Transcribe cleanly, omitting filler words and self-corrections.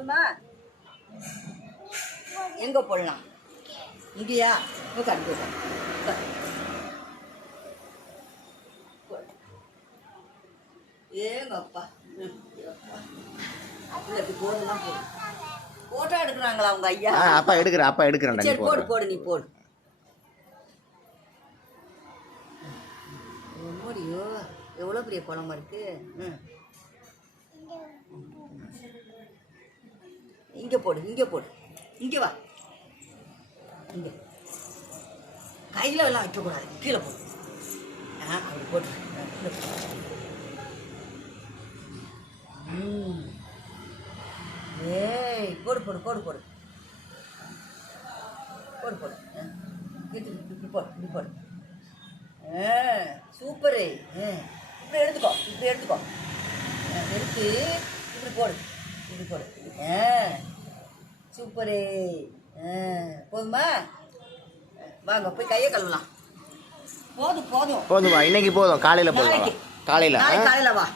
போதுமா? எங்கே போடலாம்? இங்கேயா? உட்காந்து ஏங்கப்பா போடலாம். போட்டோ எடுக்கிறாங்களா அவங்க ஐயா? அப்பா எடுக்கிறேன். சரி போடு நீ போடு. ஐயோ எவ்வளோ பெரிய குளமா இருக்கு. இங்கே போடு இங்கே வா. இங்கே கையில் எல்லாம் வைக்கக்கூடாது, கீழே போடு. அப்படி போட்டு ஏய் போடு போடு இப்படி போடு. சூப்பரு. இப்படி எடுத்துக்கோ எடுத்து இப்படி போடு. சூப்பரு. போதுமா? வாங்க போய் கையை கழுவலாம். போதும் போதுமா? இன்னைக்கு போதும். காலையில் போடலாம். காலையில் வா.